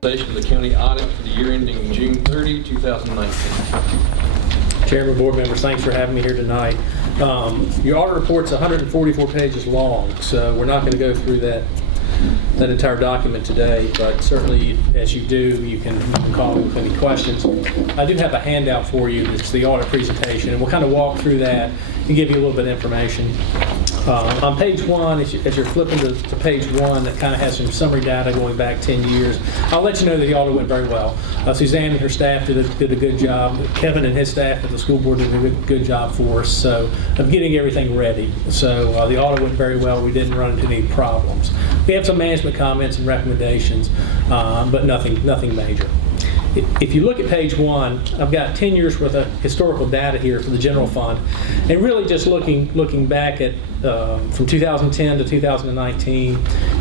Presentation of the county audit for the year ending June 30, 2019. Chairman, board members, thanks for having me here tonight. Your audit report's 144 pages long, so we're not going to go through that entire document today, but certainly as you do, you can call me with any questions. I do have a handout for you. It's the audit presentation, and we'll kind of walk through that and give you a little bit of information. On page 1, as you're flipping to page 1, that kind of has some summary data going back 10 years. I'll let you know that the audit went very well. Suzanne and her staff did a good job. Kevin and his staff at the school board did a good job for us, so of getting everything ready. So the audit went very well. We didn't run into any problems. We have some management comments and recommendations, but nothing major. If you look at page 1, I've got 10 years worth of historical data here for the general fund, and really just looking back at from 2010 to 2019,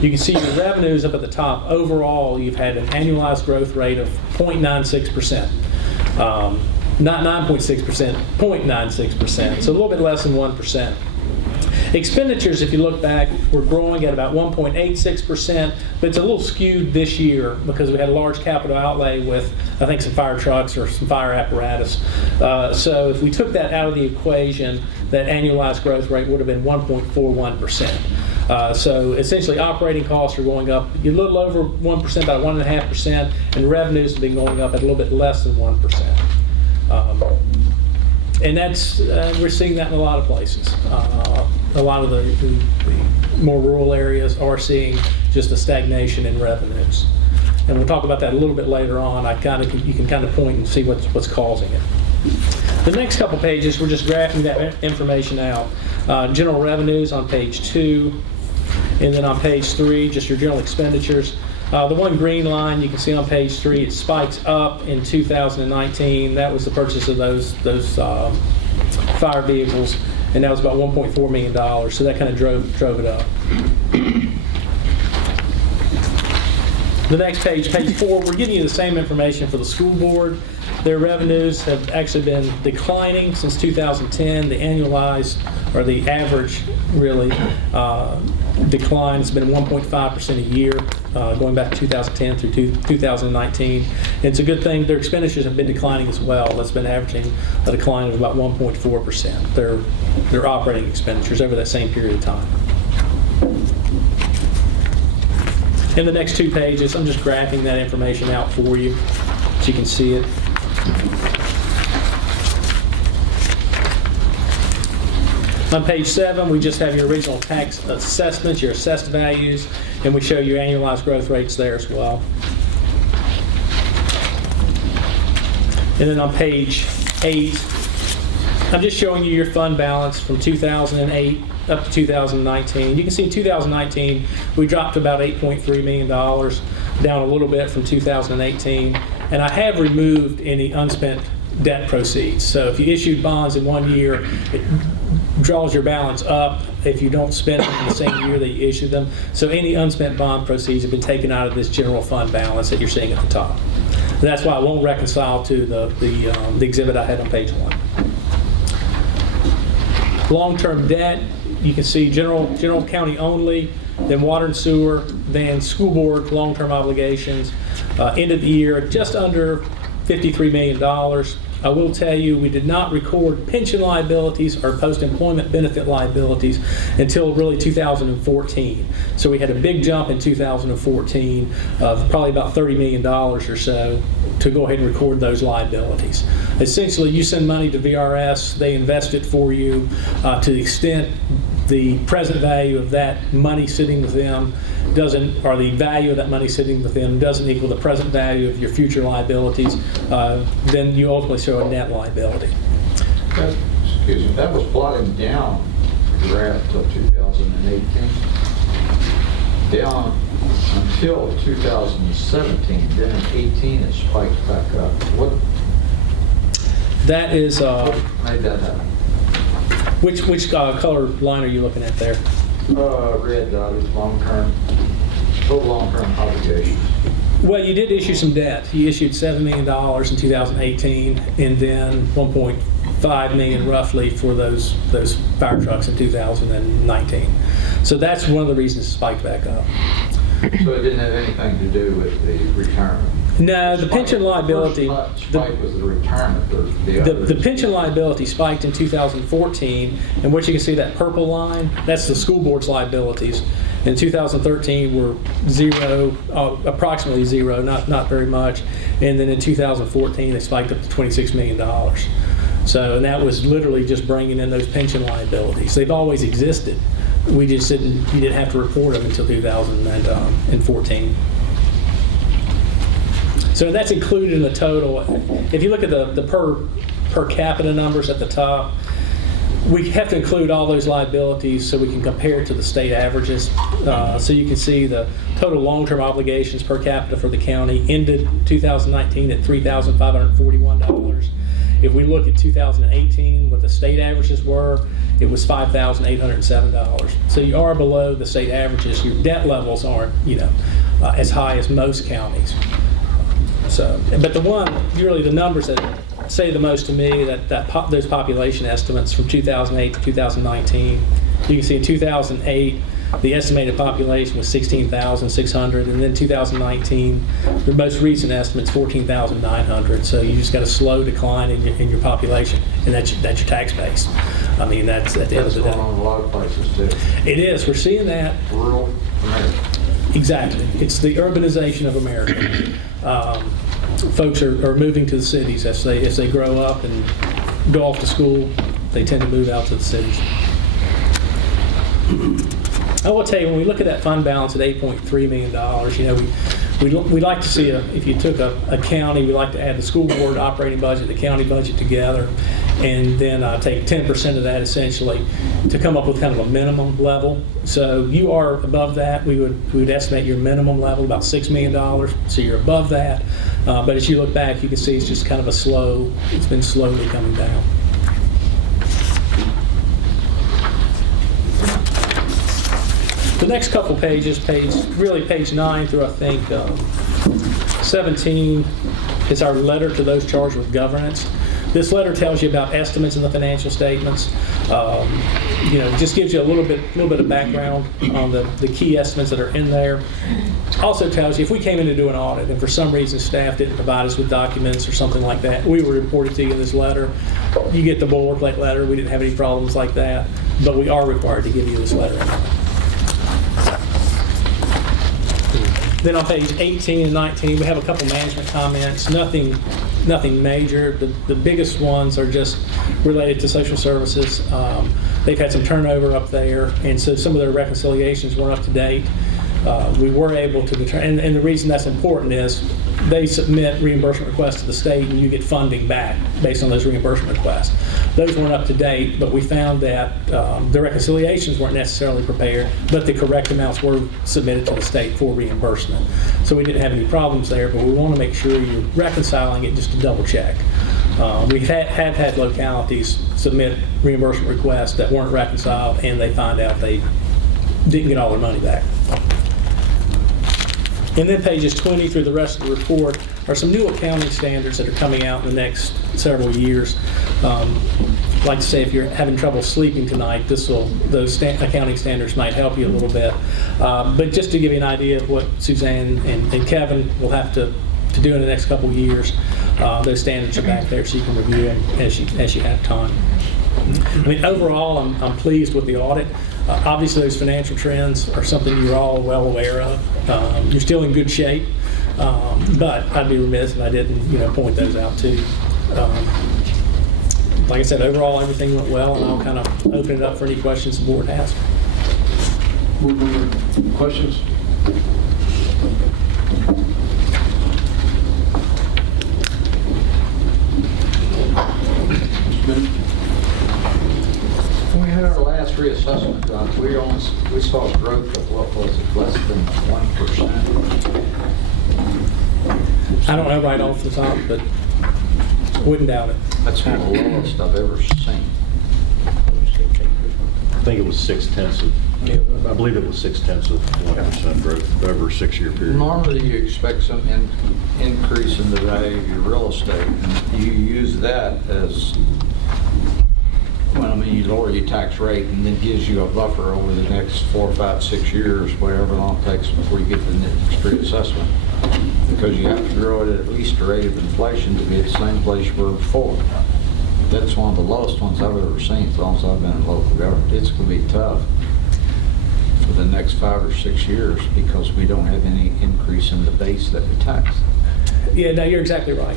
you can see your revenues up at the top. Overall, you've had an annualized growth rate of 0.96%. Not 9.6%, 0.96%, so a little bit less than 1%. Expenditures, if you look back, we're growing at about 1.86%, but it's a little skewed this year because we had a large capital outlay with, I think, some fire trucks or some fire apparatus. So if we took that out of the equation, that annualized growth rate would have been 1.41%. So essentially operating costs are going up a little over 1%, about 1.5%, and revenues have been going up at a little bit less than 1%. And that's, we're seeing that in a lot of places. A lot of the more rural areas are seeing just a stagnation in revenues. And we'll talk about that a little bit later on. You can kind of point and see what's causing it. The next couple pages, we're just graphing that information out. General revenues on page 2, and then on page 3, just your general expenditures. The one green line you can see on page 3, it spikes up in 2019. That was the purchase of those fire vehicles, and that was about $1.4 million. So that kind of drove it up. The next page 4, we're giving you the same information for the school board. Their revenues have actually been declining since 2010. The annualized, or the average, really, decline has been 1.5% a year, going back to 2010 through 2019. And it's a good thing. Their expenditures have been declining as well. It's been averaging a decline of about 1.4%. Their operating expenditures over that same period of time. In the next 2 pages, I'm just graphing that information out for you so you can see it. On page 7, we just have your original tax assessments, your assessed values, and we show your annualized growth rates there as well. And then on page 8, I'm just showing you your fund balance from 2008 up to 2019. You can see in 2019, we dropped to about $8.3 million, down a little bit from 2018. And I have removed any unspent debt proceeds. So if you issued bonds in one year, it draws your balance up if you don't spend them in the same year that you issued them. So any unspent bond proceeds have been taken out of this general fund balance that you're seeing at the top. And that's why I won't reconcile to the exhibit I had on page 1. Long-term debt, you can see general county only, then water and sewer, then school board long-term obligations. End of the year, just under $53 million. I will tell you, we did not record pension liabilities or post-employment benefit liabilities until really 2014. So we had a big jump in 2014 of probably about $30 million or so to go ahead and record those liabilities. Essentially, you send money to VRS, they invest it for you to the extent the present value of that money sitting with them doesn't, or the value of that money sitting with them doesn't equal the present value of your future liabilities, then you ultimately show a net liability. Excuse me, that was plotting down the graph till 2018, down until 2017. Then in 18 it spiked back up. What? That is. What made that happen? Which color line are you looking at there? Red dotted, long-term, total long-term obligations. Well, you did issue some debt. You issued $7 million in 2018, and then $1.5 million roughly for those fire trucks in 2019. So that's one of the reasons it spiked back up. So it didn't have anything to do with the retirement? No, the pension liability, First spike was the retirement, the pension liability spiked in 2014, and what you can see, that purple line, that's the school board's liabilities. In 2013 were zero, approximately zero, not very much. And then in 2014, they spiked up to $26 million. So, and that was literally just bringing in those pension liabilities. They've always existed. We just you didn't have to report them until 2014. So that's included in the total. If you look at the per capita numbers at the top, we have to include all those liabilities so we can compare it to the state averages. So you can see the total long-term obligations per capita for the county ended 2019 at $3,541. If we look at 2018, what the state averages were, it was $5,807. So you are below the state averages. Your debt levels aren't, as high as most counties. So, but the numbers that say the most to me, those population estimates from 2008 to 2019. You can see in 2008, the estimated population was 16,600, and then 2019, the most recent estimate's 14,900. So you just got a slow decline in your population, and that's your tax base. I mean, that's at the end of the day. That's going on in a lot of places too. It is. We're seeing that. Rural America. Exactly. It's the urbanization of America. Folks are moving to the cities as they grow up and go off to school. They tend to move out to the cities. I will tell you, when we look at that fund balance at $8.3 million, we like to see if you took a county, we like to add the school board operating budget, the county budget together, and then take 10% of that essentially to come up with kind of a minimum level. So you are above that. We would estimate your minimum level about $6 million. So you're above that. But as you look back, you can see it's just kind of it's been slowly coming down. The next couple pages, page 9 through I think 17, is our letter to those charged with governance. This letter tells you about estimates in the financial statements. Just gives you a little bit of background on the key estimates that are in there. Also tells you if we came in to do an audit and for some reason staff didn't provide us with documents or something like that, we will report it to you in this letter. You get the boilerplate letter. We didn't have any problems like that, but we are required to give you this letter. Then on page 18 and 19, we have a couple management comments. Nothing major. The biggest ones are just related to social services. They've had some turnover up there, and so some of their reconciliations weren't up to date. We were able to determine, and the reason that's important is they submit reimbursement requests to the state and you get funding back based on those reimbursement requests. Those weren't up to date, but we found that the reconciliations weren't necessarily prepared, but the correct amounts were submitted to the state for reimbursement. So we didn't have any problems there, but we want to make sure you're reconciling it just to double check. We have had localities submit reimbursement requests that weren't reconciled and they find out they didn't get all their money back. And then pages 20 through the rest of the report are some new accounting standards that are coming out in the next several years. I'd like to say if you're having trouble sleeping tonight, those accounting standards might help you a little bit. But just to give you an idea of what Suzanne and Kevin will have to do in the next couple of years, those standards are back there so you can review them as you have time. I mean, overall, I'm pleased with the audit. Obviously, those financial trends are something you're all well aware of. You're still in good shape, but I'd be remiss if I didn't, point those out too. Like I said, overall, everything went well, and I'll kind of open it up for any questions the board has. Questions? When we had our last reassessment done, we saw growth of what was it, less than 1%? I don't know right off the top, but wouldn't doubt it. That's one of the lowest I've ever seen. I think it was 0.6. I believe it was 0.6% growth over a 6-year period. Normally, you expect some increase in the value of your real estate, and you use that as, when minimum, you lower your tax rate, and then gives you a buffer over the next 4, 5, 6 years, whatever long it takes before you get the next reassessment. Because you have to grow it at least the rate of inflation to be at the same place you were before. That's one of the lowest ones I've ever seen as long as I've been in local government. It's going to be tough for the next 5 or 6 years because we don't have any increase in the base that we tax. Yeah, no, you're exactly right.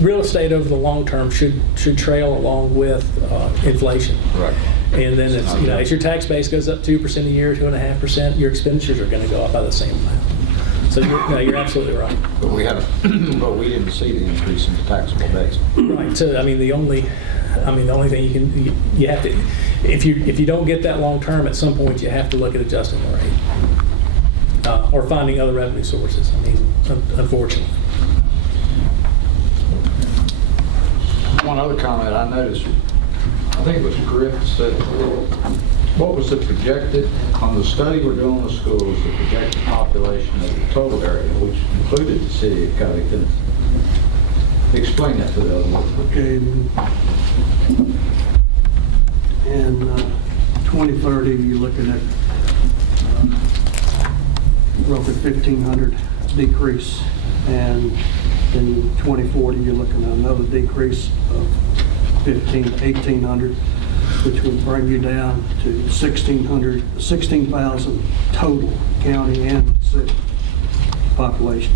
Real estate over the long term should trail along with inflation. Right. And then it's, as your tax base goes up 2% a year, 2.5%, your expenditures are going to go up by the same amount. So you're absolutely right. But we didn't see the increase in the taxable base. Right. So the only thing you have to, if you don't get that long term, at some point you have to look at adjusting the rate or finding other revenue sources. Unfortunately. One other comment I noticed, I think it was Griff said, what was the projected, on the study we're doing on the schools, the projected population of the total area, which included the city of Covington. Explain that to the other one. Okay. In 2030, you're looking at roughly 1,500 decrease, and in 2040, you're looking at another decrease of 1,800, which would bring you down to 16,000 total county and city population.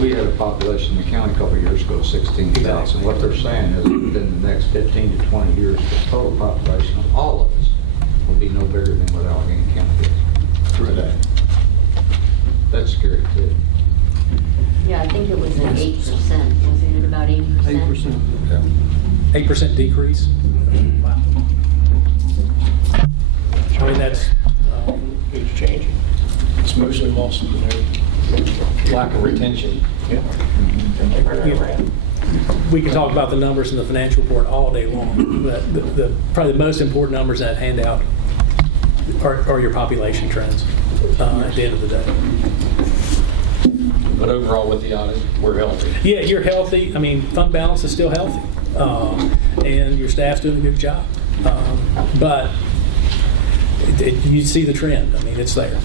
We had a population in the county a couple of years ago, 16,000. What they're saying is within the next 15 to 20 years, the total population of all of us will be no bigger than what Alleghany County is today. That's scary too. Yeah, I think it was at 8%. Wasn't it about 8%? 8%. Yeah. 8% decrease. Wow. That's. It's changing. It's mostly lost, lack of retention. We can talk about the numbers in the financial report all day long, but probably the most important numbers in that handout are your population trends at the end of the day. But overall, with the audit, we're healthy. Yeah, you're healthy. Fund balance is still healthy, and your staff's doing a good job. But you see the trend. It's there.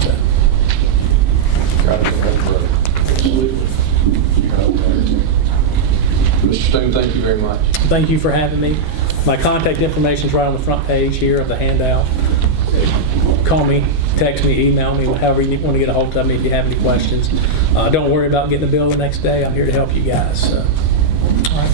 So. Absolutely. Mr. Stone, thank you very much. Thank you for having me. My contact information is right on the front page here of the handout. Call me, text me, email me, however you want to get a hold of me if you have any questions. Don't worry about getting the bill the next day. I'm here to help you guys. So. All right.